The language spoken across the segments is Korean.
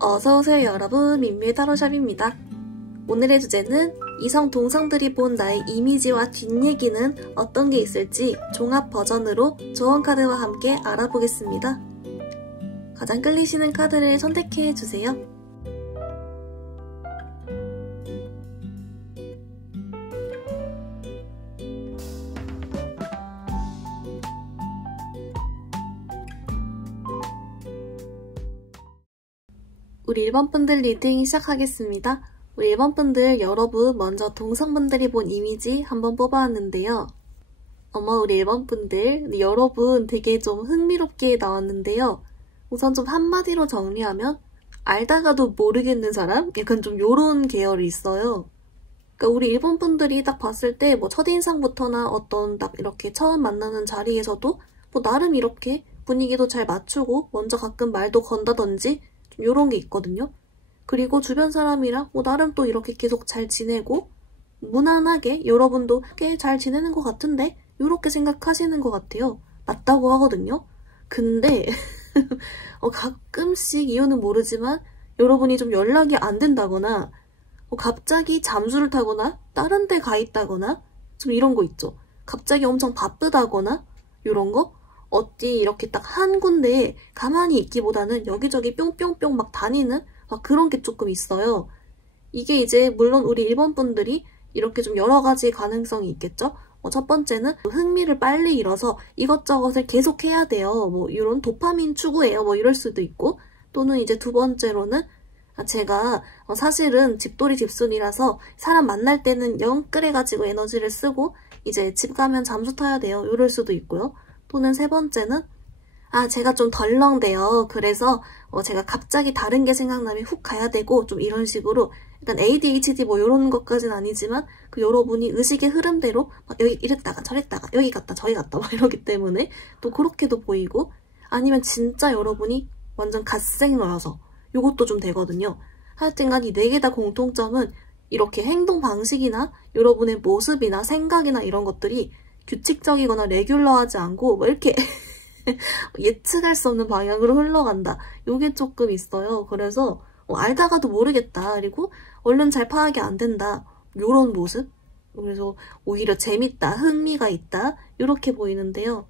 어서오세요 여러분, 민미의 타로샵입니다. 오늘의 주제는 이성 동성들이 본 나의 이미지와 뒷얘기는 어떤 게 있을지 종합 버전으로 조언 카드와 함께 알아보겠습니다. 가장 끌리시는 카드를 선택해주세요. 우리 1번분들 리딩 시작하겠습니다. 우리 1번분들 여러분 먼저 동성분들이 본 이미지 한번 뽑아왔는데요. 어머 우리 1번분들 여러분 되게 좀 흥미롭게 나왔는데요. 우선 좀 한마디로 정리하면 알다가도 모르겠는 사람? 약간 좀 요런 계열이 있어요. 그러니까 우리 1번분들이 딱 봤을 때 뭐 첫인상부터나 어떤 딱 이렇게 처음 만나는 자리에서도 뭐 나름 이렇게 분위기도 잘 맞추고 먼저 가끔 말도 건다든지 요런 게 있거든요. 그리고 주변 사람이랑 뭐 나름 또 이렇게 계속 잘 지내고 무난하게 여러분도 꽤 잘 지내는 것 같은데 요렇게 생각하시는 것 같아요. 맞다고 하거든요. 근데 가끔씩 이유는 모르지만 여러분이 좀 연락이 안 된다거나 갑자기 잠수를 타거나 다른 데 가 있다거나 좀 이런 거 있죠. 갑자기 엄청 바쁘다거나 요런 거? 어디 이렇게 딱 한 군데에 가만히 있기보다는 여기저기 뿅뿅뿅 막 다니는 막 그런 게 조금 있어요. 이게 이제 물론 우리 1번 분들이 이렇게 좀 여러 가지 가능성이 있겠죠. 첫 번째는 흥미를 빨리 잃어서 이것저것을 계속 해야 돼요. 뭐 이런 도파민 추구예요. 뭐 이럴 수도 있고, 또는 이제 두 번째로는 제가 사실은 집돌이 집순이라서 사람 만날 때는 영 끓여가지고 에너지를 쓰고 이제 집 가면 잠수 타야 돼요. 이럴 수도 있고요. 또는 세 번째는 제가 좀 덜렁대요. 그래서 제가 갑자기 다른 게 생각나면 훅 가야 되고 좀 이런 식으로 약간 ADHD 뭐 이런 것까지는 아니지만 그 여러분이 의식의 흐름대로 막 여기 이랬다가 저랬다가 여기 갔다 저기 갔다 막 이러기 때문에 또 그렇게도 보이고, 아니면 진짜 여러분이 완전 갓생러여서 요것도 좀 되거든요. 하여튼간 이 네 개 다 공통점은 이렇게 행동 방식이나 여러분의 모습이나 생각이나 이런 것들이 규칙적이거나 레귤러하지 않고 뭐 이렇게 예측할 수 없는 방향으로 흘러간다. 요게 조금 있어요. 그래서 알다가도 모르겠다. 그리고 얼른 잘 파악이 안 된다. 요런 모습. 그래서 오히려 재밌다, 흥미가 있다. 요렇게 보이는데요.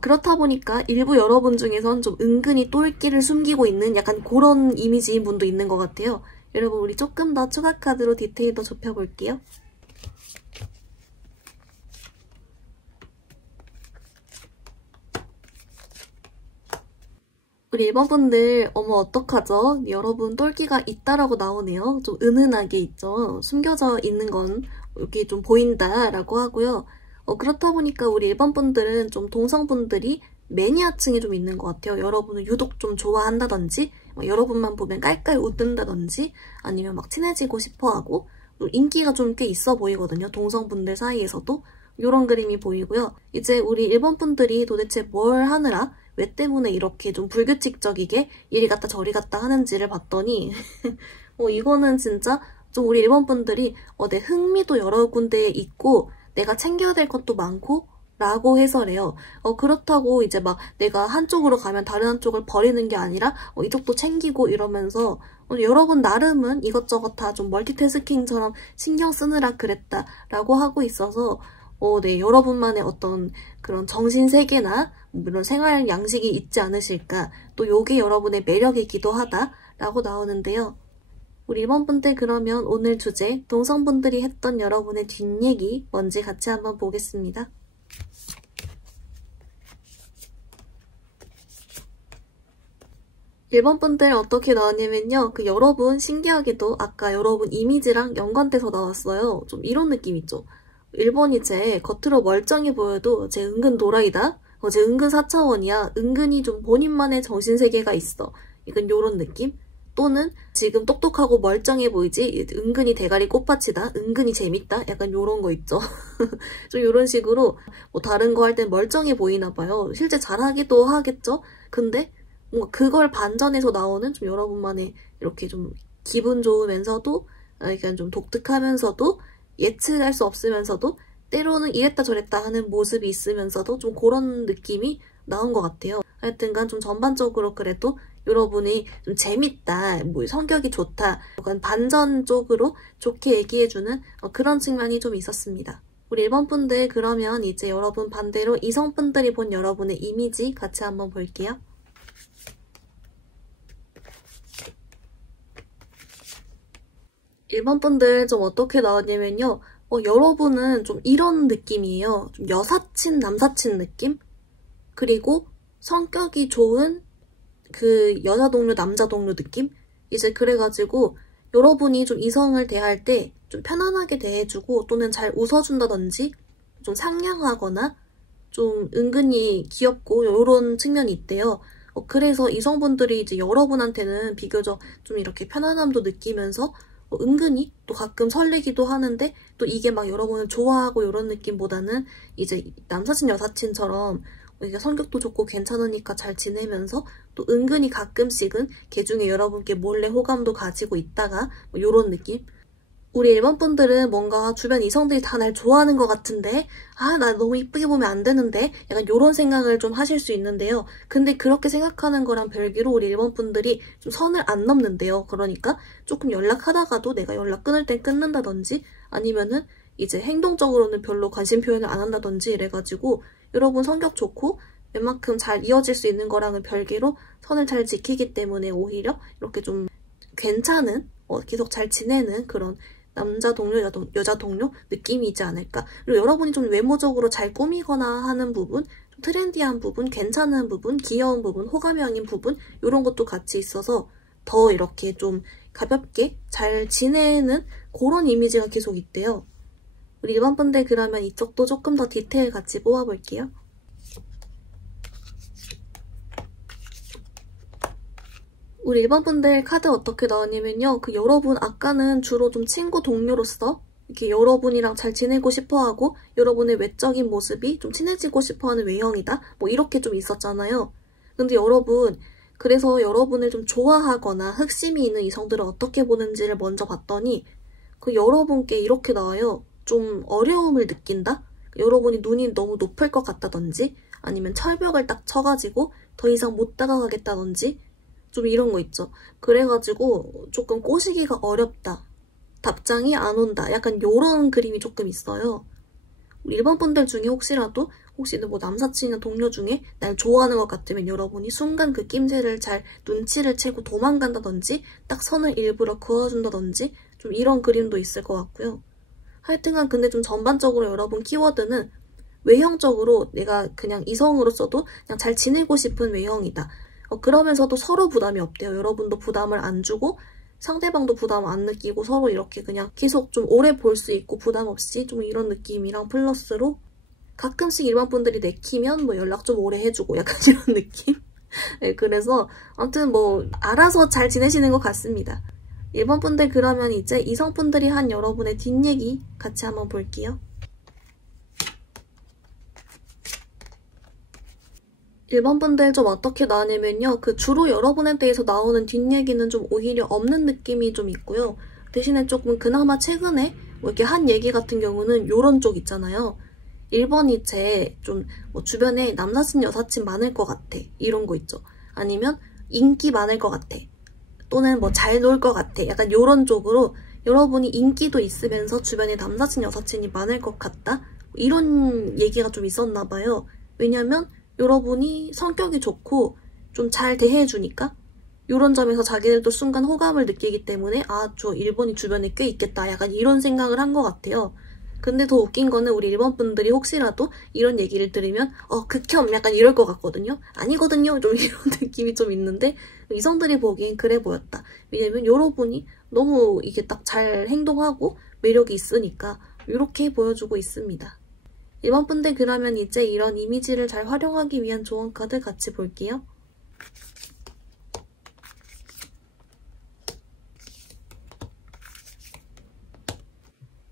그렇다 보니까 일부 여러분 중에선 좀 은근히 똘끼를 숨기고 있는 약간 그런 이미지인 분도 있는 것 같아요. 여러분 우리 조금 더 추가 카드로 디테일 더 좁혀볼게요. 우리 1번분들 어머 어떡하죠? 여러분 똘끼가 있다라고 나오네요. 좀 은은하게 있죠. 숨겨져 있는 건 여기 좀 보인다라고 하고요. 그렇다 보니까 우리 1번분들은 좀 동성분들이 매니아층이 좀 있는 것 같아요. 여러분을 유독 좀 좋아한다든지 여러분만 보면 깔깔 웃는다든지 아니면 막 친해지고 싶어하고 인기가 좀 꽤 있어 보이거든요. 동성분들 사이에서도. 이런 그림이 보이고요. 이제 우리 1번분들이 도대체 뭘 하느라 왜 때문에 이렇게 좀 불규칙적이게 이리 갔다 저리 갔다 하는지를 봤더니 이거는 진짜 좀 우리 1번분들이 내 흥미도 여러 군데에 있고 내가 챙겨야 될 것도 많고 라고 해서래요. 그렇다고 이제 막 내가 한쪽으로 가면 다른 한쪽을 버리는 게 아니라 이쪽도 챙기고 이러면서 여러분 나름은 이것저것 다 좀 멀티태스킹처럼 신경 쓰느라 그랬다 라고 하고 있어서 네, 여러분만의 어떤 그런 정신세계나 이런 생활 양식이 있지 않으실까. 또 요게 여러분의 매력이기도 하다라고 나오는데요. 우리 1번분들 그러면 오늘 주제 동성분들이 했던 여러분의 뒷얘기 뭔지 같이 한번 보겠습니다. 1번분들 어떻게 나왔냐면요. 여러분 신기하게도 아까 여러분 이미지랑 연관돼서 나왔어요. 좀 이런 느낌 있죠. 1번이 제 겉으로 멀쩡해 보여도 쟤 은근 도라이다? 쟤 은근 4차원이야. 은근히 좀 본인만의 정신세계가 있어. 약간 요런 느낌? 또는 지금 똑똑하고 멀쩡해 보이지? 은근히 대가리 꽃밭이다? 은근히 재밌다? 약간 요런 거 있죠. 좀 요런 식으로 다른 거 할 땐 멀쩡해 보이나 봐요. 실제 잘하기도 하겠죠? 근데 뭔가 그걸 반전해서 나오는 좀 여러분만의 이렇게 좀 기분 좋으면서도 약간 좀 독특하면서도 예측할 수 없으면서도 때로는 이랬다 저랬다 하는 모습이 있으면서도 좀 그런 느낌이 나온 것 같아요. 하여튼간 좀 전반적으로 그래도 여러분이 좀 재밌다, 뭐 성격이 좋다, 약간 반전 쪽으로 좋게 얘기해주는 그런 측면이 좀 있었습니다. 우리 1번 분들 그러면 이제 여러분 반대로 이성분들이 본 여러분의 이미지 같이 한번 볼게요. 1번 분들 좀 어떻게 나왔냐면요. 여러분은 좀 이런 느낌이에요. 좀 여사친, 남사친 느낌? 그리고 성격이 좋은 그 여자 동료, 남자 동료 느낌? 이제 그래가지고 여러분이 좀 이성을 대할 때 좀 편안하게 대해주고 또는 잘 웃어준다든지 좀 상냥하거나 좀 은근히 귀엽고 이런 측면이 있대요. 그래서 이성분들이 이제 여러분한테는 비교적 좀 이렇게 편안함도 느끼면서 은근히 또 가끔 설레기도 하는데 또 이게 막 여러분을 좋아하고 이런 느낌보다는 이제 남사친 여사친처럼 이게 성격도 좋고 괜찮으니까 잘 지내면서 또 은근히 가끔씩은 걔 중에 여러분께 몰래 호감도 가지고 있다가 뭐 이런 느낌? 우리 1번 분들은 뭔가 주변 이성들이 다 날 좋아하는 것 같은데 나 너무 이쁘게 보면 안 되는데 약간 이런 생각을 좀 하실 수 있는데요. 근데 그렇게 생각하는 거랑 별개로 우리 1번 분들이 좀 선을 안 넘는데요. 그러니까 조금 연락하다가도 내가 연락 끊을 땐 끊는다든지 아니면은 이제 행동적으로는 별로 관심 표현을 안 한다든지 이래가지고 여러분 성격 좋고 웬만큼 잘 이어질 수 있는 거랑은 별개로 선을 잘 지키기 때문에 오히려 이렇게 좀 괜찮은 계속 잘 지내는 그런 남자 동료, 여자 동료 느낌이지 않을까. 그리고 여러분이 좀 외모적으로 잘 꾸미거나 하는 부분, 좀 트렌디한 부분, 괜찮은 부분, 귀여운 부분, 호감형인 부분 이런 것도 같이 있어서 더 이렇게 좀 가볍게 잘 지내는 그런 이미지가 계속 있대요. 우리 1번 분들 그러면 이쪽도 조금 더 디테일 같이 뽑아볼게요. 우리 1번 분들 카드 어떻게 나왔냐면요. 여러분 아까는 주로 좀 친구 동료로서 이렇게 여러분이랑 잘 지내고 싶어하고 여러분의 외적인 모습이 좀 친해지고 싶어하는 외형이다. 뭐 이렇게 좀 있었잖아요. 근데 여러분 그래서 여러분을 좀 좋아하거나 흑심이 있는 이성들을 어떻게 보는지를 먼저 봤더니 여러분께 이렇게 나와요. 좀 어려움을 느낀다? 여러분이 눈이 너무 높을 것 같다든지 아니면 철벽을 딱 쳐가지고 더 이상 못 다가가겠다든지 좀 이런 거 있죠. 그래가지고 조금 꼬시기가 어렵다. 답장이 안 온다. 약간 요런 그림이 조금 있어요. 우리 1번 분들 중에 혹시라도 뭐 남사친이나 동료 중에 날 좋아하는 것 같으면 여러분이 순간 그 낌새를 잘 눈치를 채고 도망간다든지 딱 선을 일부러 그어준다든지 좀 이런 그림도 있을 것 같고요. 하여튼간 근데 좀 전반적으로 여러분 키워드는 외형적으로 내가 그냥 이성으로서도 그냥 잘 지내고 싶은 외형이다. 그러면서도 서로 부담이 없대요. 여러분도 부담을 안 주고 상대방도 부담 안 느끼고 서로 이렇게 그냥 계속 좀 오래 볼 수 있고 부담 없이 좀 이런 느낌이랑 플러스로 가끔씩 1번 분들이 내키면 뭐 연락 좀 오래 해주고 약간 이런 느낌? 네, 그래서 아무튼 뭐 알아서 잘 지내시는 것 같습니다. 1번 분들 그러면 이제 이성분들이 한 여러분의 뒷얘기 같이 한번 볼게요. 1번 분들 좀 어떻게 나왔냐면요. 주로 여러분에 대해서 나오는 뒷얘기는 좀 오히려 없는 느낌이 좀 있고요. 대신에 조금 그나마 최근에 뭐 이렇게 한 얘기 같은 경우는 요런 쪽 있잖아요. 1번이 좀 뭐 주변에 남사친 여사친 많을 것 같아. 이런 거 있죠. 아니면 인기 많을 것 같아. 또는 뭐 잘 놀 것 같아. 약간 요런 쪽으로 여러분이 인기도 있으면서 주변에 남사친 여사친이 많을 것 같다. 이런 얘기가 좀 있었나 봐요. 왜냐면 여러분이 성격이 좋고 좀 잘 대해주니까 이런 점에서 자기들도 순간 호감을 느끼기 때문에 저 1번이 주변에 꽤 있겠다. 약간 이런 생각을 한 것 같아요. 근데 더 웃긴 거는 우리 1번 분들이 혹시라도 이런 얘기를 들으면 극혐 약간 이럴 것 같거든요. 아니거든요. 좀 이런 느낌이 좀 있는데 이성들이 보기엔 그래 보였다. 왜냐면 여러분이 너무 이게 딱 잘 행동하고 매력이 있으니까 이렇게 보여주고 있습니다. 1번 분들 그러면 이제 이런 이미지를 잘 활용하기 위한 조언 카드 같이 볼게요.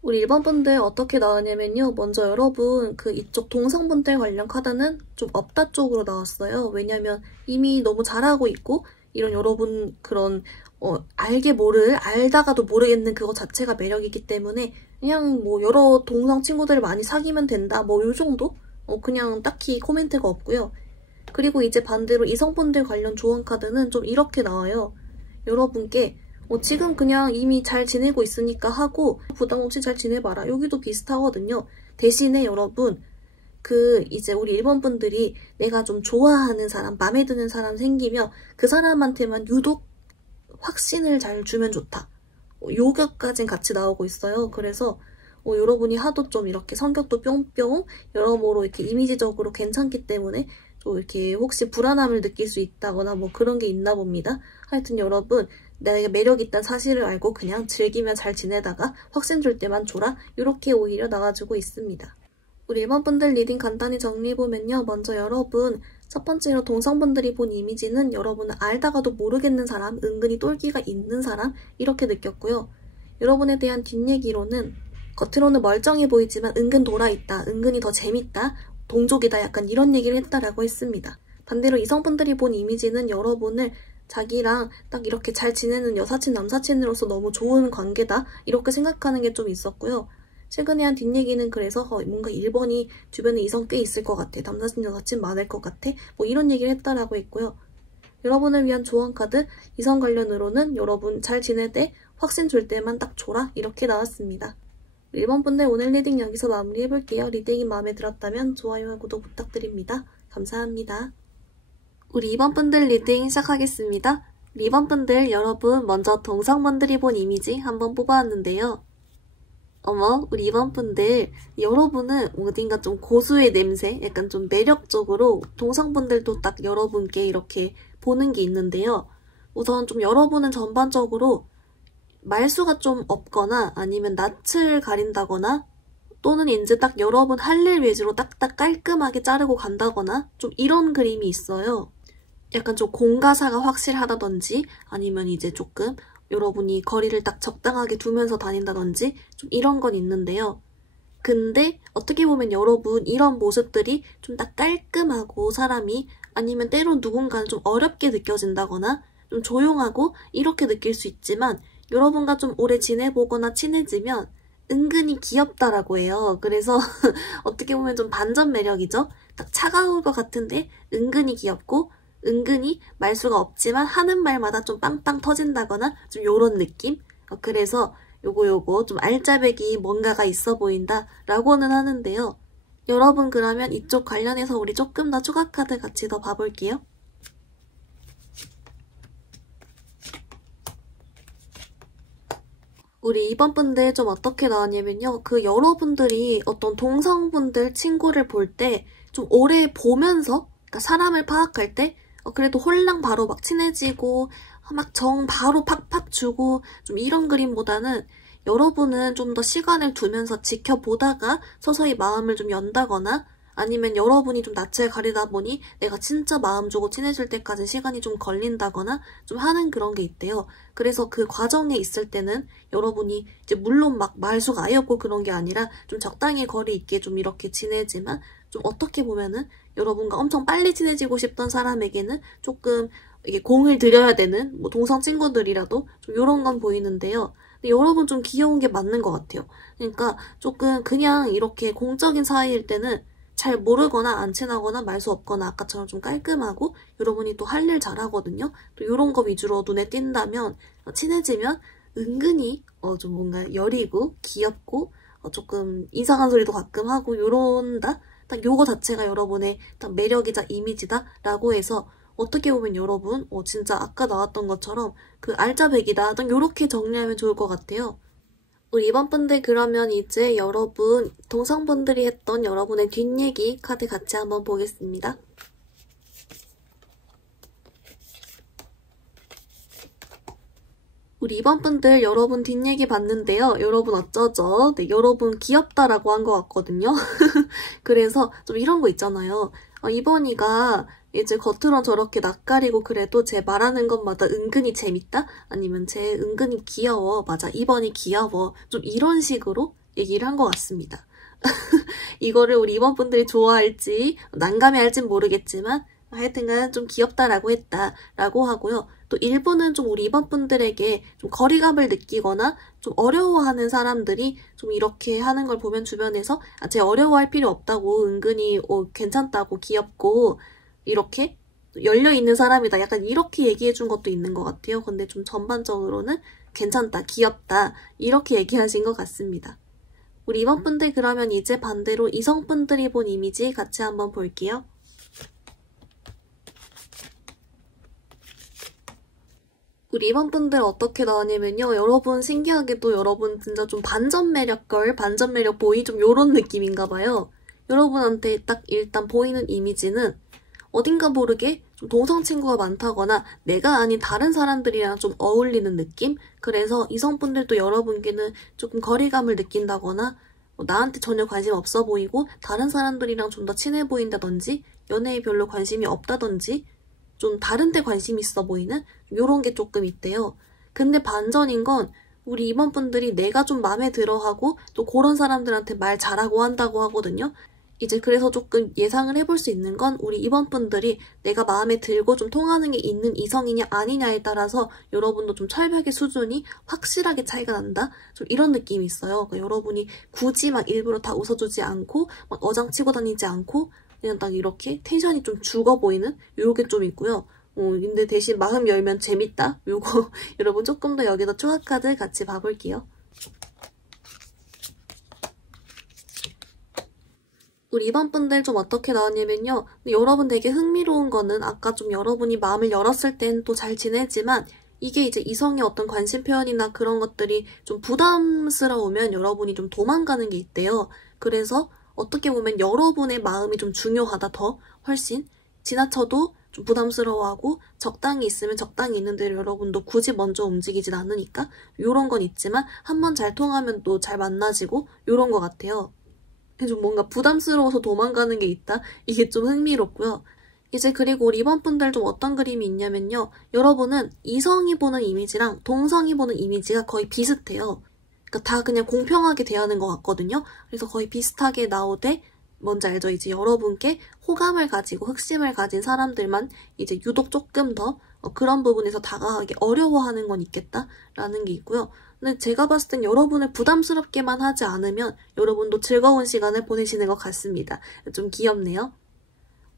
우리 1번 분들 어떻게 나왔냐면요. 먼저 여러분 이쪽 동성분들 관련 카드는 좀 없다 쪽으로 나왔어요. 왜냐면 이미 너무 잘하고 있고 이런 여러분 그런 알다가도 모르겠는 그거 자체가 매력이기 때문에 그냥 뭐 여러 동성 친구들을 많이 사귀면 된다 뭐 요 정도? 그냥 딱히 코멘트가 없고요. 그리고 이제 반대로 이성분들 관련 조언 카드는 좀 이렇게 나와요. 여러분께 지금 그냥 이미 잘 지내고 있으니까 하고 부담 없이 잘 지내봐라. 여기도 비슷하거든요. 대신에 여러분 이제 우리 1번 분들이 내가 좀 좋아하는 사람, 마음에 드는 사람 생기면 그 사람한테만 유독 확신을 잘 주면 좋다. 요격까진 같이 나오고 있어요. 그래서 여러분이 하도 좀 이렇게 성격도 뿅뿅 여러모로 이렇게 이미지적으로 괜찮기 때문에 좀 이렇게 혹시 불안함을 느낄 수 있다거나 뭐 그런 게 있나 봅니다. 하여튼 여러분 내가 매력 있다는 사실을 알고 그냥 즐기며 잘 지내다가 확신 줄 때만 줘라. 이렇게 오히려 나와주고 있습니다. 우리 1번 분들 리딩 간단히 정리해보면요. 먼저 여러분 첫 번째로 동성분들이 본 이미지는 여러분은 알다가도 모르겠는 사람, 은근히 똘끼가 있는 사람 이렇게 느꼈고요. 여러분에 대한 뒷얘기로는 겉으로는 멀쩡해 보이지만 은근 돌아있다, 은근히 더 재밌다, 동족이다 약간 이런 얘기를 했다라고 했습니다. 반대로 이성분들이 본 이미지는 여러분을 자기랑 딱 이렇게 잘 지내는 여사친, 남사친으로서 너무 좋은 관계다 이렇게 생각하는 게 좀 있었고요. 최근에 한 뒷얘기는 그래서 뭔가 1번이 주변에 이성 꽤 있을 것 같아. 남사친, 여사친 많을 것 같아. 뭐 이런 얘기를 했다라고 했고요. 여러분을 위한 조언 카드 이성 관련으로는 여러분 잘 지낼 때 확신 줄 때만 딱 줘라. 이렇게 나왔습니다. 1번 분들 오늘 리딩 여기서 마무리해볼게요. 리딩이 마음에 들었다면 좋아요와 구독 부탁드립니다. 감사합니다. 우리 2번 분들 리딩 시작하겠습니다. 2번 분들 여러분 먼저 동성분들이 본 이미지 한번 뽑아왔는데요. 어머 우리 2번 분들 여러분은 어딘가 좀 고수의 냄새 약간 좀 매력적으로 동성분들도 딱 여러분께 이렇게 보는 게 있는데요. 우선 좀 여러분은 전반적으로 말수가 좀 없거나 아니면 낯을 가린다거나 또는 이제 딱 여러분 할 일 위주로 딱딱 깔끔하게 자르고 간다거나 좀 이런 그림이 있어요. 약간 좀 공가사가 확실하다든지 아니면 이제 조금 여러분이 거리를 딱 적당하게 두면서 다닌다든지 좀 이런 건 있는데요. 근데 어떻게 보면 여러분 이런 모습들이 좀 딱 깔끔하고 사람이 아니면 때론 누군가는 좀 어렵게 느껴진다거나 좀 조용하고 이렇게 느낄 수 있지만 여러분과 좀 오래 지내보거나 친해지면 은근히 귀엽다라고 해요. 그래서 어떻게 보면 좀 반전 매력이죠. 딱 차가울 것 같은데 은근히 귀엽고 은근히 말수가 없지만 하는 말마다 좀 빵빵 터진다거나 좀 요런 느낌? 그래서 요거 좀 알짜배기 뭔가가 있어 보인다 라고는 하는데요. 여러분 그러면 이쪽 관련해서 우리 조금 더 추가 카드 같이 더 봐볼게요. 우리 2번 분들 좀 어떻게 나왔냐면요. 여러분들이 어떤 동성분들 친구를 볼 때 좀 오래 보면서 그러니까 사람을 파악할 때 그래도 홀랑 바로 막 친해지고 막 정 바로 팍팍 주고 좀 이런 그림보다는 여러분은 좀 더 시간을 두면서 지켜보다가 서서히 마음을 좀 연다거나 아니면 여러분이 좀 낯을 가리다 보니 내가 진짜 마음 주고 친해질 때까지 시간이 좀 걸린다거나 좀 하는 그런 게 있대요. 그래서 그 과정에 있을 때는 여러분이 이제 물론 막 말수가 아예 없고 그런 게 아니라 좀 적당히 거리 있게 좀 이렇게 지내지만 좀 어떻게 보면은 여러분과 엄청 빨리 친해지고 싶던 사람에게는 조금 이게 공을 들여야 되는 뭐 동성 친구들이라도 좀 이런 건 보이는데요. 근데 여러분 좀 귀여운 게 맞는 것 같아요. 그러니까 조금 그냥 이렇게 공적인 사이일 때는 잘 모르거나 안 친하거나 말수 없거나 아까처럼 좀 깔끔하고 여러분이 또 할 일 잘하거든요. 또 이런 거 위주로 눈에 띈다면 친해지면 은근히 좀 뭔가 여리고 귀엽고 조금 이상한 소리도 가끔 하고 요런다? 딱 요거 자체가 여러분의 딱 매력이자 이미지다 라고 해서 어떻게 보면 여러분 진짜 아까 나왔던 것처럼 그 알짜배기다 딱 요렇게 정리하면 좋을 것 같아요. 우리 2번 분들 그러면 이제 여러분 동성분들이 했던 여러분의 뒷얘기 카드 같이 한번 보겠습니다. 우리 2번 분들 여러분 뒷얘기 봤는데요. 여러분 어쩌죠? 네, 여러분 귀엽다라고 한 것 같거든요. 그래서 좀 이런 거 있잖아요. 2번이가 이제 겉으론 저렇게 낯가리고 그래도 제 말하는 것마다 은근히 재밌다? 아니면 쟤 은근히 귀여워. 맞아, 2번이 귀여워. 좀 이런 식으로 얘기를 한 것 같습니다. 이거를 우리 2번 분들이 좋아할지 난감해할진 모르겠지만 하여튼간 좀 귀엽다라고 했다라고 하고요. 또 1번은 좀 우리 2번 분들에게 좀 거리감을 느끼거나 좀 어려워하는 사람들이 좀 이렇게 하는 걸 보면 주변에서 쟤 어려워할 필요 없다고 은근히 괜찮다고 귀엽고 이렇게 열려있는 사람이다. 약간 이렇게 얘기해준 것도 있는 것 같아요. 근데 좀 전반적으로는 괜찮다, 귀엽다 이렇게 얘기하신 것 같습니다. 우리 이번 분들 그러면 이제 반대로 이성분들이 본 이미지 같이 한번 볼게요. 우리 이번 분들 어떻게 나왔냐면요. 여러분 신기하게도 여러분 진짜 좀 반전 매력걸, 반전 매력 보이 좀 요런 느낌인가 봐요. 여러분한테 딱 일단 보이는 이미지는 어딘가 모르게 좀 동성 친구가 많다거나 내가 아닌 다른 사람들이랑 좀 어울리는 느낌? 그래서 이성분들도 여러분께는 조금 거리감을 느낀다거나 나한테 전혀 관심 없어 보이고 다른 사람들이랑 좀 더 친해 보인다든지 연애에 별로 관심이 없다든지 좀 다른 데 관심 있어 보이는 요런 게 조금 있대요. 근데 반전인 건 우리 이번 분들이 내가 좀 마음에 들어하고 또 그런 사람들한테 말 잘하고 한다고 하거든요. 이제 그래서 조금 예상을 해볼 수 있는 건 우리 이번 분들이 내가 마음에 들고 좀 통하는 게 있는 이성이냐 아니냐에 따라서 여러분도 좀 철벽의 수준이 확실하게 차이가 난다? 좀 이런 느낌이 있어요. 그러니까 여러분이 굳이 막 일부러 다 웃어주지 않고 막 어장치고 다니지 않고 그냥 딱 이렇게 텐션이 좀 죽어 보이는 요게 좀 있고요. 근데 대신 마음 열면 재밌다? 요거 여러분 조금 더 여기다 초합카드 같이 봐볼게요. 우리 이번 분들 좀 어떻게 나왔냐면요. 여러분 되게 흥미로운 거는 아까 좀 여러분이 마음을 열었을 땐 또 잘 지내지만 이게 이제 이성의 어떤 관심 표현이나 그런 것들이 좀 부담스러우면 여러분이 좀 도망가는 게 있대요. 그래서 어떻게 보면 여러분의 마음이 좀 중요하다 더 훨씬 지나쳐도 좀 부담스러워하고 적당히 있으면 적당히 있는 대로 여러분도 굳이 먼저 움직이진 않으니까 요런 건 있지만 한번 잘 통하면 또 잘 만나지고 요런 것 같아요. 좀 뭔가 부담스러워서 도망가는 게 있다? 이게 좀 흥미롭고요. 이제 그리고 우리 이번 분들 좀 어떤 그림이 있냐면요. 여러분은 이성이 보는 이미지랑 동성이 보는 이미지가 거의 비슷해요. 그러니까 다 그냥 공평하게 대하는 것 같거든요. 그래서 거의 비슷하게 나오되 뭔지 알죠? 이제 여러분께 호감을 가지고 흑심을 가진 사람들만 이제 유독 조금 더 그런 부분에서 다가가기 어려워하는 건 있겠다라는 게 있고요. 근데 제가 봤을 땐 여러분을 부담스럽게만 하지 않으면 여러분도 즐거운 시간을 보내시는 것 같습니다. 좀 귀엽네요.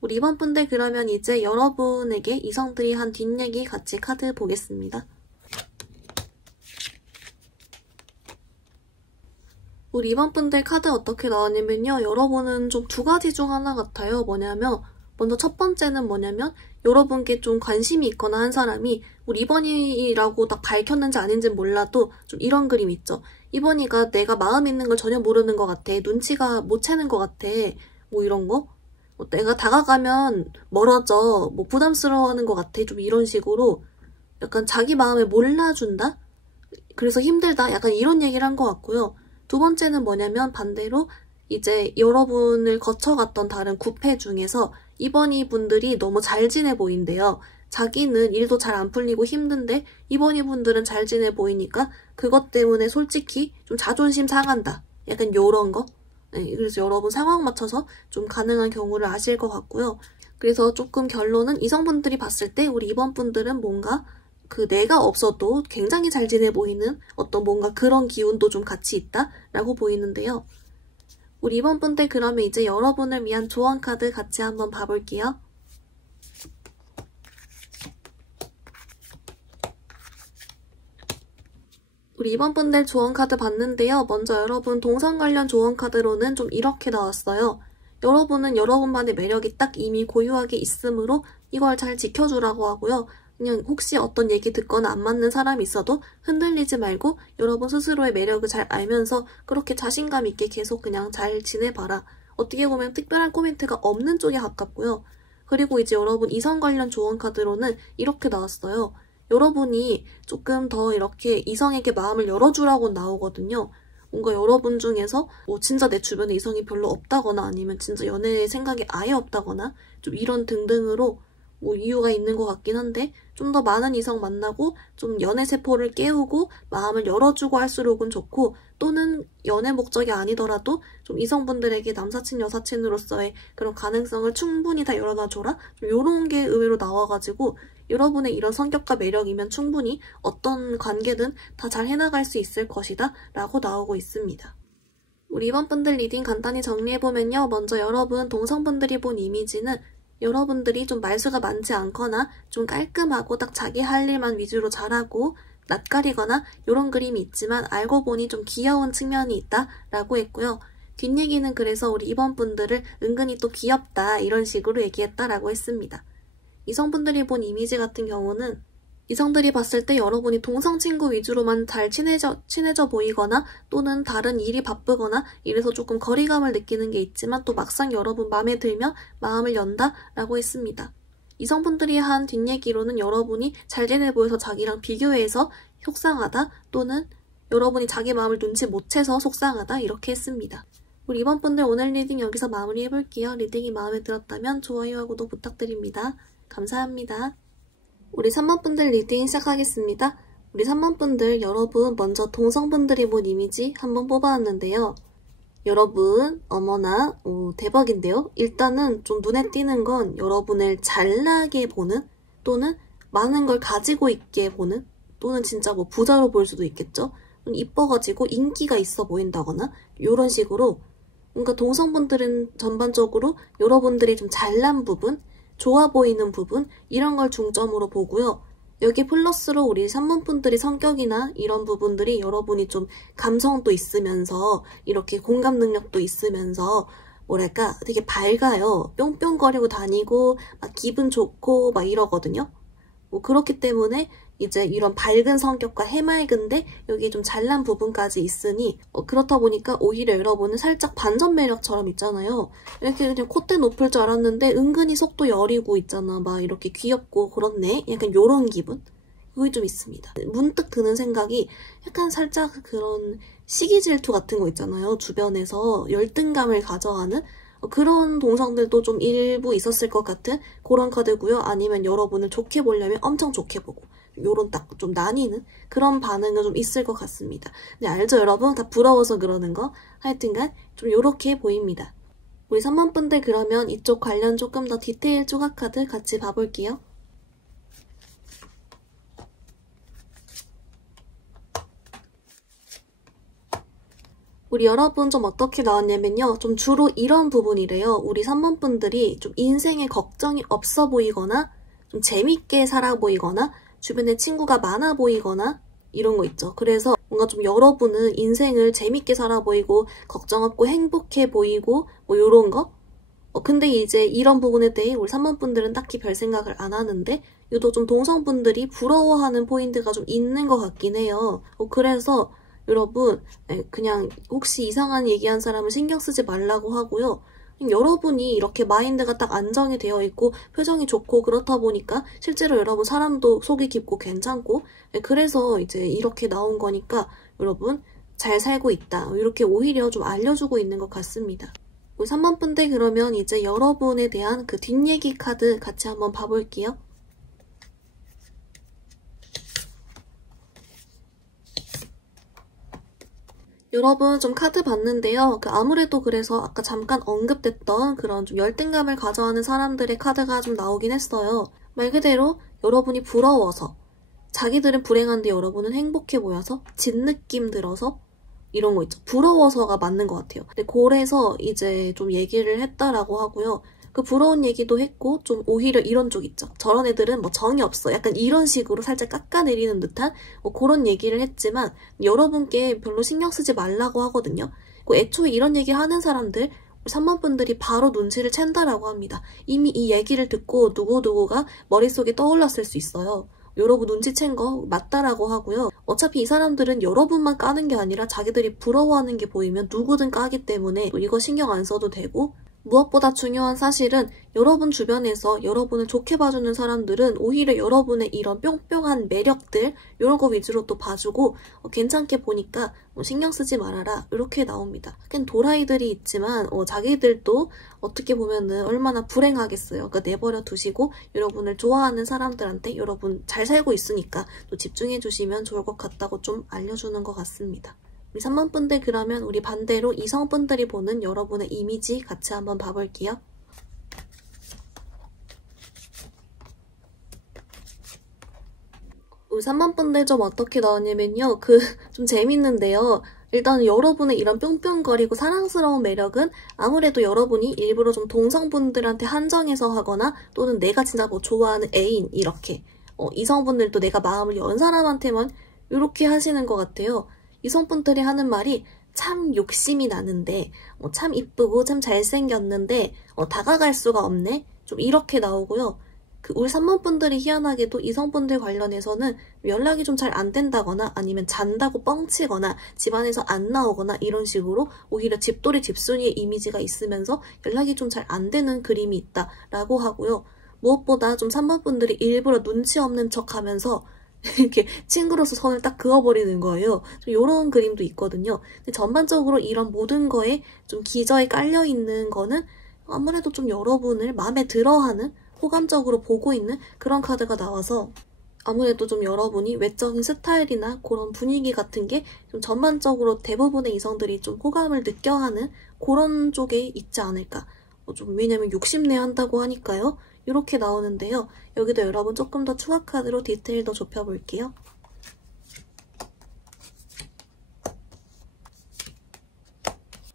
우리 이번 분들 그러면 이제 여러분에게 이성들이 한 뒷얘기 같이 카드 보겠습니다. 우리 이번 분들 카드 어떻게 나왔냐면요. 여러분은 좀 두 가지 중 하나 같아요. 뭐냐면 먼저 첫 번째는 뭐냐면 여러분께 좀 관심이 있거나 한 사람이 우리 이번이라고 딱 밝혔는지 아닌지 몰라도 좀 이런 그림 있죠. 이번이가 내가 마음 있는 걸 전혀 모르는 것 같아. 눈치가 못 채는 것 같아. 뭐 이런 거. 내가 다가가면 멀어져. 뭐 부담스러워하는 것 같아. 좀 이런 식으로 약간 자기 마음을 몰라준다? 그래서 힘들다. 약간 이런 얘기를 한 것 같고요. 두 번째는 뭐냐면 반대로 이제 여러분을 거쳐갔던 다른 구패 중에서 이번이 분들이 너무 잘 지내 보인대요. 자기는 일도 잘 안 풀리고 힘든데 이번이 분들은 잘 지내 보이니까 그것 때문에 솔직히 좀 자존심 상한다. 약간 요런 거. 네, 그래서 여러분 상황 맞춰서 좀 가능한 경우를 아실 것 같고요. 그래서 조금 결론은 이성분들이 봤을 때 우리 이번 분들은 뭔가 그 내가 없어도 굉장히 잘 지내 보이는 어떤 뭔가 그런 기운도 좀 같이 있다라고 보이는데요. 우리 이번 분들 그러면 이제 여러분을 위한 조언 카드 같이 한번 봐볼게요. 우리 이번 분들 조언 카드 봤는데요. 먼저 여러분 동성 관련 조언 카드로는 좀 이렇게 나왔어요. 여러분은 여러분만의 매력이 딱 이미 고유하게 있으므로 이걸 잘 지켜주라고 하고요. 그냥 혹시 어떤 얘기 듣거나 안 맞는 사람이 있어도 흔들리지 말고 여러분 스스로의 매력을 잘 알면서 그렇게 자신감 있게 계속 그냥 잘 지내봐라. 어떻게 보면 특별한 코멘트가 없는 쪽에 가깝고요. 그리고 이제 여러분 이성 관련 조언 카드로는 이렇게 나왔어요. 여러분이 조금 더 이렇게 이성에게 마음을 열어주라고 나오거든요. 뭔가 여러분 중에서 뭐 진짜 내 주변에 이성이 별로 없다거나 아니면 진짜 연애 생각이 아예 없다거나 좀 이런 등등으로 뭐 이유가 있는 것 같긴 한데 좀 더 많은 이성 만나고 좀 연애 세포를 깨우고 마음을 열어주고 할수록은 좋고 또는 연애 목적이 아니더라도 좀 이성분들에게 남사친 여사친으로서의 그런 가능성을 충분히 다 열어놔줘라 좀 이런 게 의외로 나와가지고 여러분의 이런 성격과 매력이면 충분히 어떤 관계든 다 잘 해나갈 수 있을 것이다 라고 나오고 있습니다. 우리 이번 분들 리딩 간단히 정리해보면요. 먼저 여러분 동성분들이 본 이미지는 여러분들이 좀 말수가 많지 않거나 좀 깔끔하고 딱 자기 할 일만 위주로 잘하고 낯가리거나 이런 그림이 있지만 알고 보니 좀 귀여운 측면이 있다라고 했고요. 뒷얘기는 그래서 우리 2번 분들을 은근히 또 귀엽다 이런 식으로 얘기했다라고 했습니다. 이성분들이 본 이미지 같은 경우는 이성들이 봤을 때 여러분이 동성 친구 위주로만 잘 친해져 보이거나 또는 다른 일이 바쁘거나 이래서 조금 거리감을 느끼는 게 있지만 또 막상 여러분 마음에 들면 마음을 연다라고 했습니다. 이성분들이 한 뒷얘기로는 여러분이 잘 지내 보여서 자기랑 비교해서 속상하다 또는 여러분이 자기 마음을 눈치 못 채서 속상하다 이렇게 했습니다. 우리 2번 분들 오늘 리딩 여기서 마무리해볼게요. 리딩이 마음에 들었다면 좋아요와 구독 부탁드립니다. 감사합니다. 우리 3번 분들 리딩 시작하겠습니다. 우리 3번 분들 여러분 먼저 동성분들이 본 이미지 한번 뽑아왔는데요. 여러분 어머나 대박인데요. 일단은 좀 눈에 띄는 건 여러분을 잘나게 보는 또는 많은 걸 가지고 있게 보는 또는 진짜 뭐 부자로 보일 수도 있겠죠. 이뻐가지고 인기가 있어 보인다거나 이런 식으로 뭔가 동성분들은 전반적으로 여러분들이 좀 잘난 부분 좋아 보이는 부분 이런 걸 중점으로 보고요. 여기 플러스로 우리 3번 분들이 성격이나 이런 부분들이 여러분이 좀 감성도 있으면서 이렇게 공감 능력도 있으면서 뭐랄까 되게 밝아요. 뿅뿅거리고 다니고 막 기분 좋고 막 이러거든요. 뭐 그렇기 때문에 이제 이런 밝은 성격과 해맑은데 여기 좀 잘난 부분까지 있으니 그렇다 보니까 오히려 여러분은 살짝 반전 매력처럼 있잖아요. 이렇게 그냥 콧대 높을 줄 알았는데 은근히 속도 여리고 있잖아. 막 이렇게 귀엽고 그렇네. 약간 요런 기분? 그게 좀 있습니다. 문득 드는 생각이 약간 살짝 그런 시기 질투 같은 거 있잖아요. 주변에서 열등감을 가져가는 그런 동성들도 좀 일부 있었을 것 같은 그런 카드고요. 아니면 여러분을 좋게 보려면 엄청 좋게 보고 요런 딱 좀 나뉘는 그런 반응은 좀 있을 것 같습니다. 근데 알죠 여러분? 다 부러워서 그러는 거? 하여튼간 좀 요렇게 보입니다. 우리 3번 분들 그러면 이쪽 관련 조금 더 디테일 조각 카드 같이 봐볼게요. 우리 여러분 좀 어떻게 나왔냐면요. 좀 주로 이런 부분이래요. 우리 3번 분들이 좀 인생에 걱정이 없어 보이거나 좀 재밌게 살아 보이거나 주변에 친구가 많아 보이거나 이런 거 있죠. 그래서 뭔가 좀 여러분은 인생을 재밌게 살아 보이고 걱정 없고 행복해 보이고 뭐 이런 거? 근데 이제 이런 부분에 대해 우리 3번 분들은 딱히 별 생각을 안 하는데 이것도 좀 동성분들이 부러워하는 포인트가 좀 있는 것 같긴 해요. 그래서 여러분 그냥 혹시 이상한 얘기한 사람은 신경 쓰지 말라고 하고요. 여러분이 이렇게 마인드가 딱 안정이 되어 있고 표정이 좋고 그렇다 보니까 실제로 여러분 사람도 속이 깊고 괜찮고 그래서 이제 이렇게 나온 거니까 여러분 잘 살고 있다. 이렇게 오히려 좀 알려주고 있는 것 같습니다. 우리 3번 분들 그러면 이제 여러분에 대한 그 뒷얘기 카드 같이 한번 봐볼게요. 여러분 좀 카드 봤는데요. 아무래도 그래서 아까 잠깐 언급됐던 그런 좀 열등감을 가져하는 사람들의 카드가 좀 나오긴 했어요. 말 그대로 여러분이 부러워서 자기들은 불행한데 여러분은 행복해 보여서 진 느낌 들어서 이런 거 있죠. 부러워서가 맞는 것 같아요. 근데 그래서 이제 좀 얘기를 했다라고 하고요. 그 부러운 얘기도 했고 좀 오히려 이런 쪽 있죠. 저런 애들은 뭐 정이 없어. 약간 이런 식으로 살짝 깎아내리는 듯한 뭐 그런 얘기를 했지만 여러분께 별로 신경 쓰지 말라고 하거든요. 애초에 이런 얘기 하는 사람들 3번 분들이 바로 눈치를 챈다라고 합니다. 이미 이 얘기를 듣고 누구누구가 머릿속에 떠올랐을 수 있어요. 여러분 눈치챈 거 맞다라고 하고요. 어차피 이 사람들은 여러분만 까는 게 아니라 자기들이 부러워하는 게 보이면 누구든 까기 때문에 이거 신경 안 써도 되고 무엇보다 중요한 사실은 여러분 주변에서 여러분을 좋게 봐주는 사람들은 오히려 여러분의 이런 뿅뿅한 매력들 이런 거 위주로 또 봐주고 괜찮게 보니까 신경 쓰지 말아라 이렇게 나옵니다. 하긴 도라이들이 있지만 자기들도 어떻게 보면은 얼마나 불행하겠어요. 그러니까 내버려 두시고 여러분을 좋아하는 사람들한테 여러분 잘 살고 있으니까 또 집중해 주시면 좋을 것 같다고 좀 알려주는 것 같습니다. 우리 3번 분들 그러면 우리 반대로 이성분들이 보는 여러분의 이미지 같이 한번 봐볼게요. 우리 3번 분들 좀 어떻게 나왔냐면요. 좀 재밌는데요. 일단 여러분의 이런 뿅뿅거리고 사랑스러운 매력은 아무래도 여러분이 일부러 좀 동성분들한테 한정해서 하거나 또는 내가 진짜 뭐 좋아하는 애인 이렇게 이성분들도 내가 마음을 연 사람한테만 이렇게 하시는 것 같아요. 이성분들이 하는 말이 참 욕심이 나는데 참 이쁘고 참 잘생겼는데 다가갈 수가 없네? 좀 이렇게 나오고요. 우리 3번분들이 희한하게도 이성분들 관련해서는 연락이 좀 잘 안 된다거나 아니면 잔다고 뻥치거나 집안에서 안 나오거나 이런 식으로 오히려 집돌이 집순이의 이미지가 있으면서 연락이 좀 잘 안 되는 그림이 있다라고 하고요. 무엇보다 좀 3번분들이 일부러 눈치 없는 척 하면서 이렇게 친구로서 선을 딱 그어버리는 거예요. 좀 이런 그림도 있거든요. 근데 전반적으로 이런 모든 거에 좀 기저에 깔려있는 거는 아무래도 좀 여러분을 마음에 들어하는 호감적으로 보고 있는 그런 카드가 나와서 아무래도 좀 여러분이 외적인 스타일이나 그런 분위기 같은 게 좀 전반적으로 대부분의 이성들이 좀 호감을 느껴하는 그런 쪽에 있지 않을까. 좀 왜냐면 욕심내 한다고 하니까요. 이렇게 나오는데요. 여기도 여러분 조금 더 추가 카드로 디테일 더 좁혀볼게요.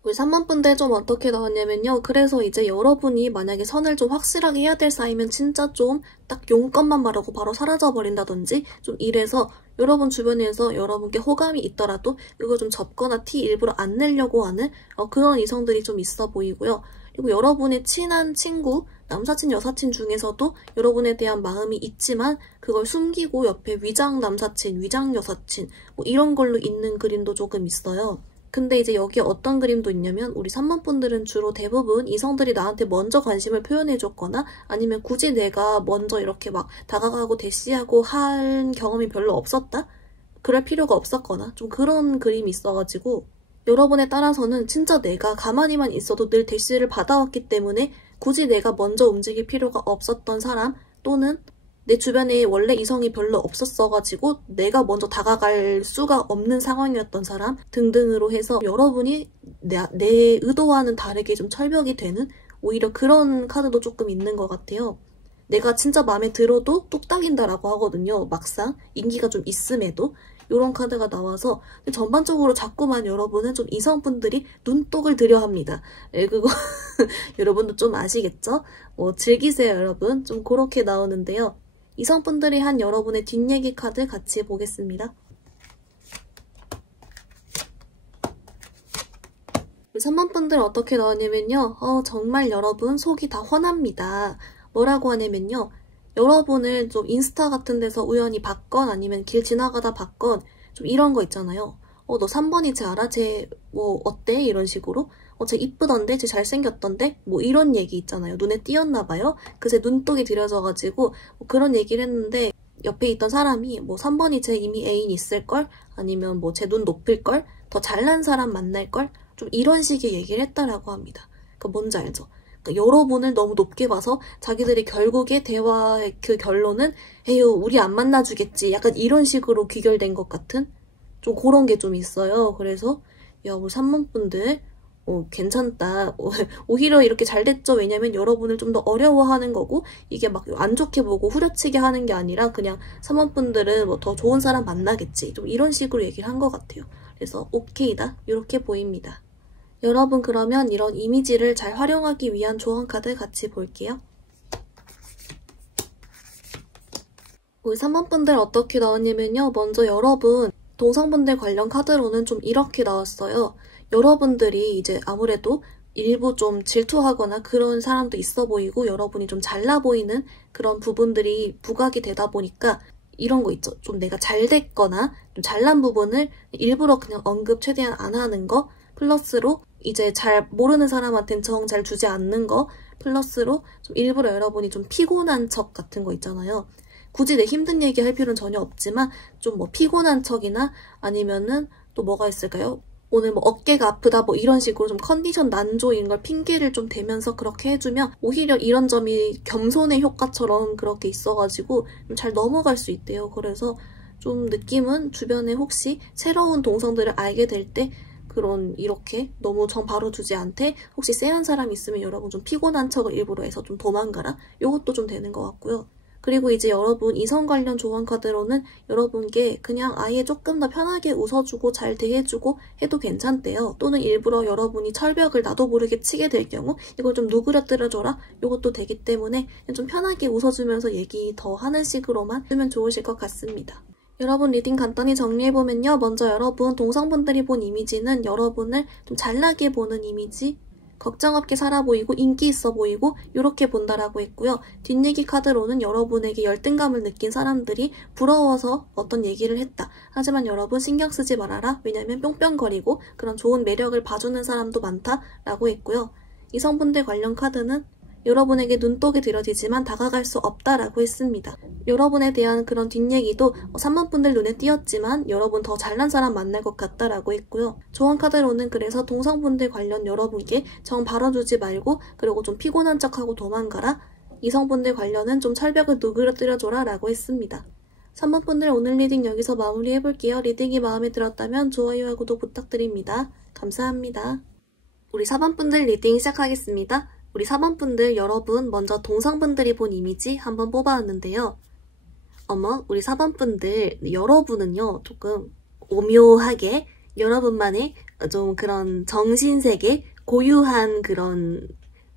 우리 3번분들 좀 어떻게 나왔냐면요. 그래서 이제 여러분이 만약에 선을 좀 확실하게 해야 될 사이면 진짜 좀 딱 용건만 말하고 바로 사라져버린다든지 좀 이래서 여러분 주변에서 여러분께 호감이 있더라도 이거 좀 접거나 티 일부러 안 내려고 하는 그런 이성들이 좀 있어 보이고요. 그리고 여러분의 친한 친구, 남사친, 여사친 중에서도 여러분에 대한 마음이 있지만 그걸 숨기고 옆에 위장 남사친, 위장 여사친 뭐 이런 걸로 있는 그림도 조금 있어요. 근데 이제 여기에 어떤 그림도 있냐면 우리 3번분들은 주로 대부분 이성들이 나한테 먼저 관심을 표현해줬거나 아니면 굳이 내가 먼저 이렇게 막 다가가고 대시하고 한 경험이 별로 없었다? 그럴 필요가 없었거나 좀 그런 그림이 있어가지고 여러분에 따라서는 진짜 내가 가만히만 있어도 늘 대시를 받아왔기 때문에 굳이 내가 먼저 움직일 필요가 없었던 사람 또는 내 주변에 원래 이성이 별로 없었어가지고 내가 먼저 다가갈 수가 없는 상황이었던 사람 등등으로 해서 여러분이 내 의도와는 다르게 좀 철벽이 되는 오히려 그런 카드도 조금 있는 것 같아요. 내가 진짜 마음에 들어도 뚝딱인다라고 하거든요. 막상 인기가 좀 있음에도 이런 카드가 나와서 전반적으로 자꾸만 여러분은 좀 이성분들이 눈독을 들여 합니다. 그거 여러분도 좀 아시겠죠? 즐기세요 여러분. 좀 그렇게 나오는데요. 이성분들이 한 여러분의 뒷얘기 카드 같이 보겠습니다. 3번분들 어떻게 나왔냐면요. 정말 여러분 속이 다 훤합니다. 뭐라고 하냐면요. 여러분을 좀 인스타 같은 데서 우연히 봤건 아니면 길 지나가다 봤건 좀 이런 거 있잖아요. 너 3번이 쟤 알아? 쟤 뭐 어때? 이런 식으로. 쟤 이쁘던데? 쟤 잘생겼던데? 뭐 이런 얘기 있잖아요. 눈에 띄었나 봐요. 그새 눈독이 들여져가지고 뭐 그런 얘기를 했는데 옆에 있던 사람이 뭐 3번이 쟤 이미 애인 있을걸? 아니면 뭐 쟤 눈 높을걸? 더 잘난 사람 만날걸? 좀 이런 식의 얘기를 했다라고 합니다. 그러니까 뭔지 알죠? 그러니까 여러분을 너무 높게 봐서 자기들이 결국에 대화의 그 결론은 에휴 우리 안 만나주겠지 약간 이런 식으로 귀결된 것 같은 좀 그런 게 좀 있어요. 그래서 야 우리 3번분들 괜찮다. 오히려 이렇게 잘 됐죠. 왜냐면 여러분을 좀 더 어려워하는 거고 이게 막 안 좋게 보고 후려치게 하는 게 아니라 그냥 3번분들은 뭐 더 좋은 사람 만나겠지. 좀 이런 식으로 얘기를 한 것 같아요. 그래서 오케이다. 이렇게 보입니다. 여러분 그러면 이런 이미지를 잘 활용하기 위한 조언 카드 같이 볼게요. 우리 3번분들 어떻게 나왔냐면요. 먼저 여러분 동성분들 관련 카드로는 좀 이렇게 나왔어요. 여러분들이 이제 아무래도 일부 좀 질투하거나 그런 사람도 있어 보이고 여러분이 좀 잘나 보이는 그런 부분들이 부각이 되다 보니까 이런 거 있죠. 좀 내가 잘 됐거나 좀 잘난 부분을 일부러 그냥 언급 최대한 안 하는 거 플러스로 이제 잘 모르는 사람한테는 정 잘 주지 않는 거 플러스로 좀 일부러 여러분이 좀 피곤한 척 같은 거 있잖아요. 굳이 내 힘든 얘기 할 필요는 전혀 없지만 좀 뭐 피곤한 척이나 아니면은 또 뭐가 있을까요? 오늘 뭐 어깨가 아프다 뭐 이런 식으로 좀 컨디션 난조인 걸 핑계를 좀 대면서 그렇게 해주면 오히려 이런 점이 겸손의 효과처럼 그렇게 있어가지고 좀 잘 넘어갈 수 있대요. 그래서 좀 느낌은 주변에 혹시 새로운 동성들을 알게 될 때 그런 이렇게 너무 정 바로 주지 않되 혹시 쎄한 사람 있으면 여러분 좀 피곤한 척을 일부러 해서 좀 도망가라. 요것도 좀 되는 것 같고요. 그리고 이제 여러분 이성 관련 조언 카드로는 여러분께 그냥 아예 조금 더 편하게 웃어주고 잘 대해주고 해도 괜찮대요. 또는 일부러 여러분이 철벽을 나도 모르게 치게 될 경우 이걸 좀 누그러뜨려줘라 이것도 되기 때문에 좀 편하게 웃어주면서 얘기 더 하는 식으로만 하면 좋으실 것 같습니다. 여러분 리딩 간단히 정리해보면요. 먼저 여러분 동성분들이 본 이미지는 여러분을 좀 잘나게 보는 이미지, 걱정 없게 살아 보이고 인기 있어 보이고 이렇게 본다라고 했고요. 뒷얘기 카드로는 여러분에게 열등감을 느낀 사람들이 부러워서 어떤 얘기를 했다. 하지만 여러분 신경 쓰지 말아라. 왜냐면 뿅뿅거리고 그런 좋은 매력을 봐주는 사람도 많다라고 했고요. 이성분들 관련 카드는 여러분에게 눈독이 들여지지만 다가갈 수 없다라고 했습니다. 여러분에 대한 그런 뒷얘기도 3번분들 눈에 띄었지만 여러분 더 잘난 사람 만날 것 같다라고 했고요. 조언 카드로는 그래서 동성분들 관련 여러분께 정 바라주지 말고 그리고 좀 피곤한 척하고 도망가라. 이성분들 관련은 좀 철벽을 누그러뜨려줘라 라고 했습니다. 3번분들 오늘 리딩 여기서 마무리해볼게요. 리딩이 마음에 들었다면 좋아요와 구독 부탁드립니다. 감사합니다. 우리 4번분들 리딩 시작하겠습니다. 우리 4번분들 여러분 먼저 동성분들이 본 이미지 한번 뽑아왔는데요. 어머 우리 4번분들 여러분은요 조금 오묘하게 여러분만의 좀 그런 정신세계 고유한 그런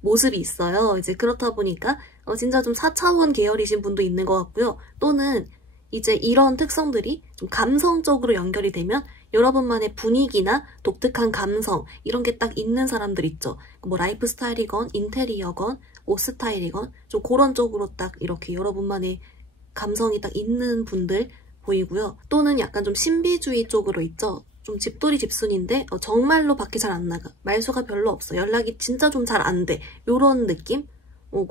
모습이 있어요. 이제 그렇다 보니까 진짜 좀 4차원 계열이신 분도 있는 것 같고요. 또는 이제 이런 특성들이 좀 감성적으로 연결이 되면 여러분만의 분위기나 독특한 감성 이런 게 딱 있는 사람들 있죠. 뭐 라이프 스타일이건 인테리어건 옷 스타일이건 좀 그런 쪽으로 딱 이렇게 여러분만의 감성이 딱 있는 분들 보이고요. 또는 약간 좀 신비주의 쪽으로 있죠. 좀 집돌이 집순인데 정말로 밖에 잘 안 나가. 말수가 별로 없어. 연락이 진짜 좀 잘 안 돼. 요런 느낌?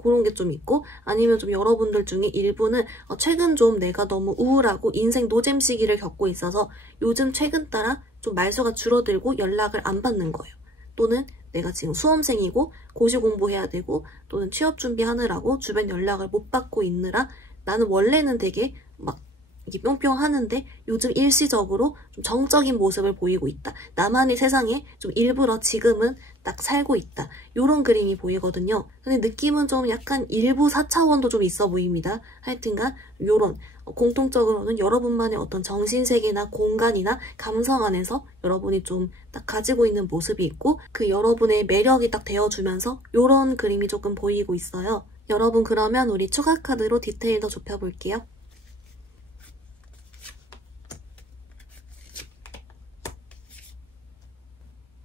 그런 게 좀 있고 아니면 좀 여러분들 중에 일부는 최근 좀 내가 너무 우울하고 인생 노잼 시기를 겪고 있어서 요즘 최근 따라 좀 말수가 줄어들고 연락을 안 받는 거예요. 또는 내가 지금 수험생이고 고시 공부해야 되고 또는 취업 준비하느라고 주변 연락을 못 받고 있느라 나는 원래는 되게 막 이게 뿅뿅 하는데 요즘 일시적으로 좀 정적인 모습을 보이고 있다. 나만의 세상에 좀 일부러 지금은 딱 살고 있다. 요런 그림이 보이거든요. 근데 느낌은 좀 약간 일부 4차원도 좀 있어 보입니다. 하여튼간 요런 공통적으로는 여러분만의 어떤 정신세계나 공간이나 감성 안에서 여러분이 좀 딱 가지고 있는 모습이 있고 그 여러분의 매력이 딱 되어주면서 요런 그림이 조금 보이고 있어요. 여러분 그러면 우리 추가 카드로 디테일 더 좁혀볼게요.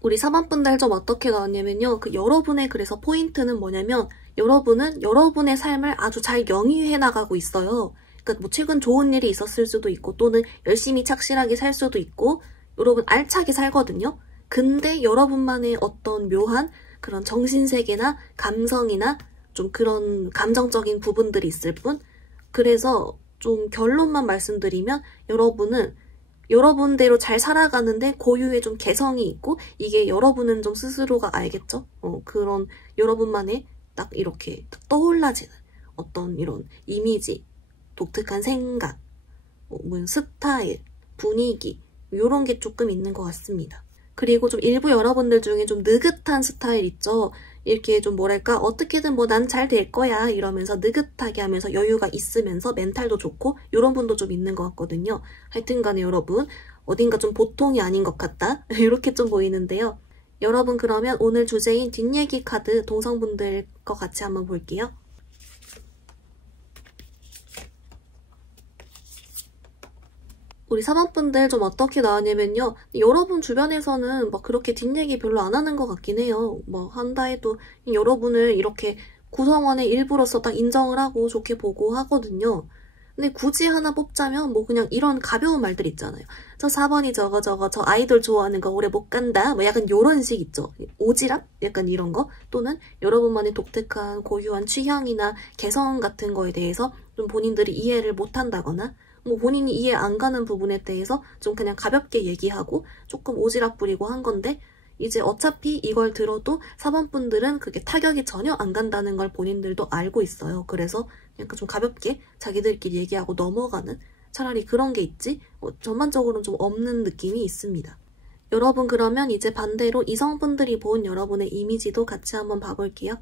우리 4번분들 좀 어떻게 나왔냐면요. 여러분의 그래서 포인트는 뭐냐면 여러분은 여러분의 삶을 아주 잘 영위해 나가고 있어요. 그러니까 뭐 최근 좋은 일이 있었을 수도 있고 또는 열심히 착실하게 살 수도 있고 여러분 알차게 살거든요. 근데 여러분만의 어떤 묘한 그런 정신세계나 감성이나 좀 그런 감정적인 부분들이 있을 뿐 그래서 좀 결론만 말씀드리면 여러분은 여러분대로 잘 살아가는데 고유의 좀 개성이 있고 이게 여러분은 좀 스스로가 알겠죠? 그런 여러분만의 딱 이렇게 딱 떠올라지는 어떤 이런 이미지, 독특한 생각, 뭐 스타일, 분위기 이런 게 조금 있는 것 같습니다. 그리고 좀 일부 여러분들 중에 좀 느긋한 스타일 있죠? 이렇게 좀 뭐랄까 어떻게든 뭐 난 잘 될 거야 이러면서 느긋하게 하면서 여유가 있으면서 멘탈도 좋고 이런 분도 좀 있는 것 같거든요. 하여튼간에 여러분 어딘가 좀 보통이 아닌 것 같다 이렇게 좀 보이는데요. 여러분 그러면 오늘 주제인 뒷얘기 카드 동성분들 거 같이 한번 볼게요. 우리 4번분들 좀 어떻게 나왔냐면요. 여러분 주변에서는 막 그렇게 뒷얘기 별로 안 하는 것 같긴 해요. 뭐 한다 해도 여러분을 이렇게 구성원의 일부로서 딱 인정을 하고 좋게 보고 하거든요. 근데 굳이 하나 뽑자면 뭐 그냥 이런 가벼운 말들 있잖아요. 저 4번이 저거 저 아이돌 좋아하는 거 오래 못 간다. 뭐 약간 요런 식 있죠. 오지랖? 약간 이런 거. 또는 여러분만의 독특한 고유한 취향이나 개성 같은 거에 대해서 좀 본인들이 이해를 못 한다거나 뭐 본인이 이해 안 가는 부분에 대해서 좀 그냥 가볍게 얘기하고 조금 오지랖 부리고 한 건데 이제 어차피 이걸 들어도 4번분들은 그게 타격이 전혀 안 간다는 걸 본인들도 알고 있어요. 그래서 약간 좀 가볍게 자기들끼리 얘기하고 넘어가는 차라리 그런 게 있지 전반적으로는 좀 없는 느낌이 있습니다. 여러분 그러면 이제 반대로 이성분들이 본 여러분의 이미지도 같이 한번 봐볼게요.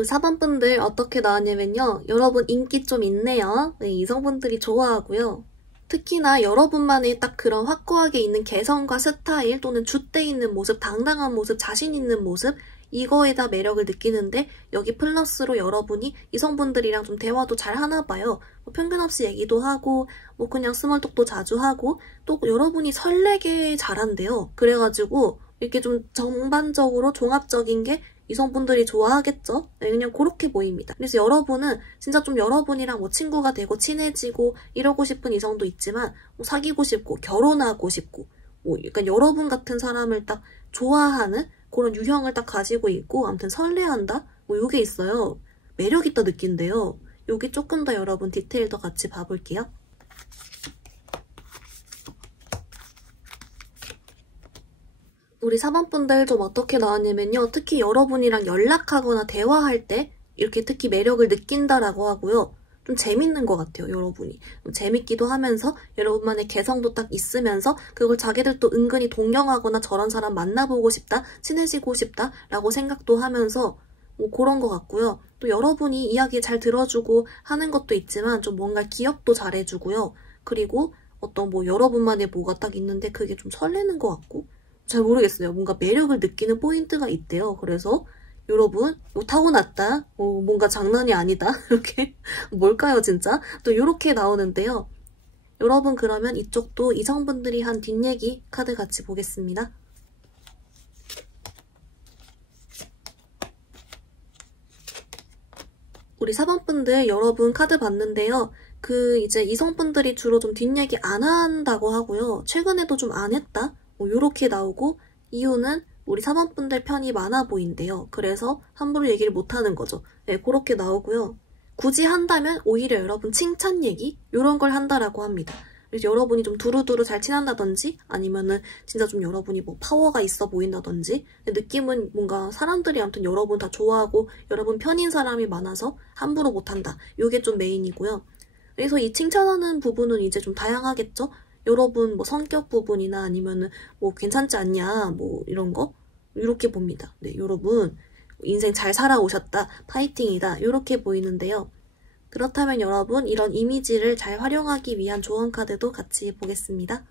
우리 4번분들 어떻게 나왔냐면요. 여러분 인기 좀 있네요. 네, 이성분들이 좋아하고요. 특히나 여러분만의 딱 그런 확고하게 있는 개성과 스타일 또는 줏대 있는 모습, 당당한 모습, 자신 있는 모습 이거에다 매력을 느끼는데 여기 플러스로 여러분이 이성분들이랑 좀 대화도 잘 하나 봐요. 뭐 편견 없이 얘기도 하고 뭐 그냥 스몰톡도 자주 하고 또 여러분이 설레게 잘한대요. 그래가지고 이렇게 좀 전반적으로 종합적인 게 이성분들이 좋아하겠죠? 네, 그냥 그렇게 보입니다. 그래서 여러분은 진짜 좀 여러분이랑 뭐 친구가 되고 친해지고 이러고 싶은 이성도 있지만 뭐 사귀고 싶고 결혼하고 싶고 뭐 약간 여러분 같은 사람을 딱 좋아하는 그런 유형을 딱 가지고 있고 아무튼 설레한다? 뭐 요게 있어요. 매력 있다 느낀대요. 요게 조금 더 여러분 디테일 더 같이 봐볼게요. 우리 4번분들 좀 어떻게 나왔냐면요. 특히 여러분이랑 연락하거나 대화할 때 이렇게 특히 매력을 느낀다라고 하고요. 좀 재밌는 것 같아요, 여러분이. 좀 재밌기도 하면서 여러분만의 개성도 딱 있으면서 그걸 자기들도 은근히 동경하거나 저런 사람 만나보고 싶다, 친해지고 싶다 라고 생각도 하면서 뭐 그런 것 같고요. 또 여러분이 이야기 잘 들어주고 하는 것도 있지만 좀 뭔가 기억도 잘해주고요. 그리고 어떤 뭐 여러분만의 뭐가 딱 있는데 그게 좀 설레는 것 같고 잘 모르겠어요. 뭔가 매력을 느끼는 포인트가 있대요. 그래서 여러분 이거 타고났다. 뭔가 장난이 아니다. 이렇게 뭘까요 진짜? 또 이렇게 나오는데요. 여러분 그러면 이쪽도 이성분들이 한 뒷얘기 카드 같이 보겠습니다. 우리 4번분들 여러분 카드 봤는데요. 이제 이성분들이 주로 좀 뒷얘기 안 한다고 하고요. 최근에도 좀 안 했다. 요렇게 나오고 이유는 우리 4번분들 편이 많아 보인대요. 그래서 함부로 얘기를 못하는 거죠. 네, 그렇게 나오고요. 굳이 한다면 오히려 여러분 칭찬 얘기? 이런 걸 한다라고 합니다. 그래서 여러분이 좀 두루두루 잘 친한다든지 아니면은 진짜 좀 여러분이 뭐 파워가 있어 보인다든지 느낌은 뭔가 사람들이 아무튼 여러분 다 좋아하고 여러분 편인 사람이 많아서 함부로 못한다. 이게 좀 메인이고요. 그래서 이 칭찬하는 부분은 이제 좀 다양하겠죠? 여러분 뭐 성격 부분이나 아니면은 뭐 괜찮지 않냐 뭐 이런 거 이렇게 봅니다. 네, 여러분 인생 잘 살아오셨다, 파이팅이다 이렇게 보이는데요. 그렇다면 여러분 이런 이미지를 잘 활용하기 위한 조언 카드도 같이 보겠습니다.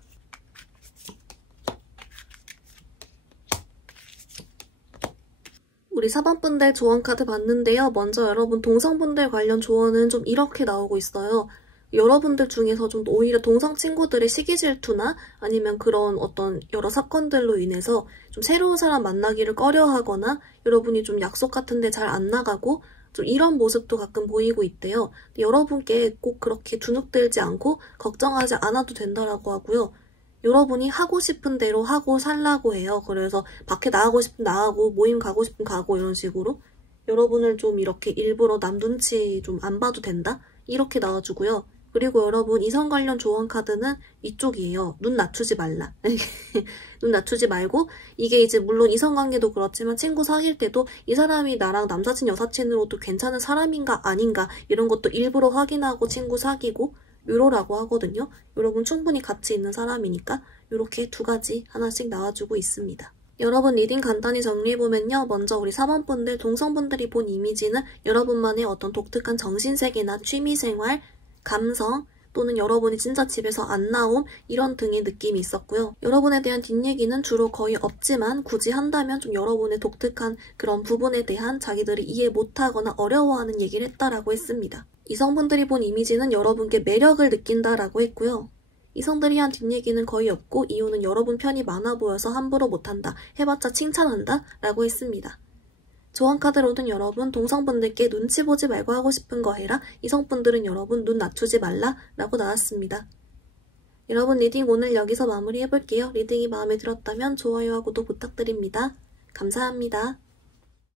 우리 4번분들 조언 카드 봤는데요. 먼저 여러분 동성분들 관련 조언은 좀 이렇게 나오고 있어요. 여러분들 중에서 좀 오히려 동성 친구들의 시기 질투나 아니면 그런 어떤 여러 사건들로 인해서 좀 새로운 사람 만나기를 꺼려하거나 여러분이 좀 약속 같은데 잘 안 나가고 좀 이런 모습도 가끔 보이고 있대요. 여러분께 꼭 그렇게 주눅들지 않고 걱정하지 않아도 된다라고 하고요. 여러분이 하고 싶은 대로 하고 살라고 해요. 그래서 밖에 나가고 싶으면 나가고 모임 가고 싶으면 가고 이런 식으로 여러분을 좀 이렇게 일부러 남 눈치 좀 안 봐도 된다? 이렇게 나와주고요. 그리고 여러분 이성 관련 조언 카드는 이쪽이에요. 눈 낮추지 말라. 눈 낮추지 말고 이게 이제 물론 이성관계도 그렇지만 친구 사귈 때도 이 사람이 나랑 남사친 여사친으로도 괜찮은 사람인가 아닌가 이런 것도 일부러 확인하고 친구 사귀고 이러라고 하거든요. 여러분 충분히 가치 있는 사람이니까 이렇게 두 가지 하나씩 나와주고 있습니다. 여러분 리딩 간단히 정리해보면요. 먼저 우리 4번분들 동성분들이 본 이미지는 여러분만의 어떤 독특한 정신세계나 취미생활 감성 또는 여러분이 진짜 집에서 안 나옴 이런 등의 느낌이 있었고요. 여러분에 대한 뒷얘기는 주로 거의 없지만 굳이 한다면 좀 여러분의 독특한 그런 부분에 대한 자기들이 이해 못하거나 어려워하는 얘기를 했다라고 했습니다. 이성분들이 본 이미지는 여러분께 매력을 느낀다라고 했고요. 이성들이 한 뒷얘기는 거의 없고 이유는 여러분 편이 많아 보여서 함부로 못한다. 해봤자 칭찬한다 라고 했습니다. 조언카드로는 여러분 동성분들께 눈치 보지 말고 하고 싶은 거 해라. 이성분들은 여러분 눈 낮추지 말라 라고 나왔습니다. 여러분 리딩 오늘 여기서 마무리해볼게요. 리딩이 마음에 들었다면 좋아요와 구독 부탁드립니다. 감사합니다.